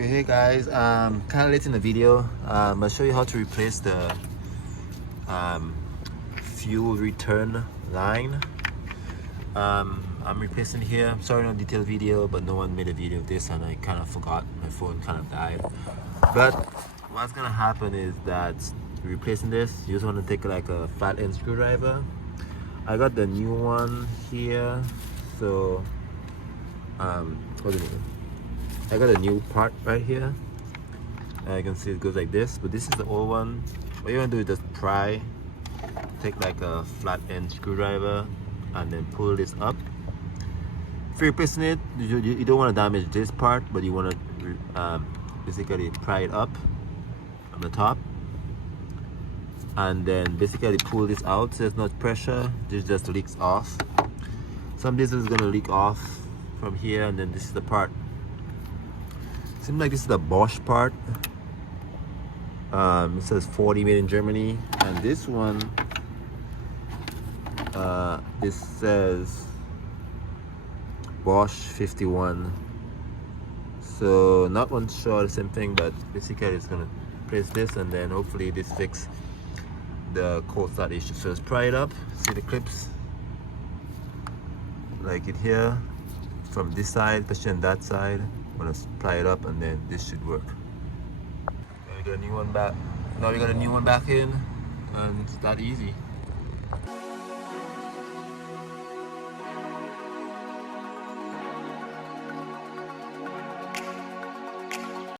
Okay, hey guys, kind of late in the video. I'll show you how to replace the fuel return line. I'm replacing here. I'm sorry, no detailed video, but no one made a video of this and I kind of forgot. My phone kind of died. But what's gonna happen is that replacing this, you just want to take like a flat end screwdriver. I got the new one here, so what do you mean? I got a new part right here. You can see it goes like this, but this is the old one. What you want to do is just pry, take like a flat end screwdriver and then pull this up. If you're replacing it, you don't want to damage this part, but you want to basically pry it up on the top and then basically pull this out so there's not pressure. This just leaks off. Some this is going to leak off from here, and then this is the part. Seems like this is the Bosch part. It says 40 made in Germany, and this one this says Bosch 51. So not one sure the same thing, but basically it's gonna place this and then hopefully this fix the cold start issue. So let's pry it up. See the clips like it here from this side, especially on that side. I'm gonna pry it up and then this should work. Now we got a new one back. Now we got a new one back in, and it's that easy.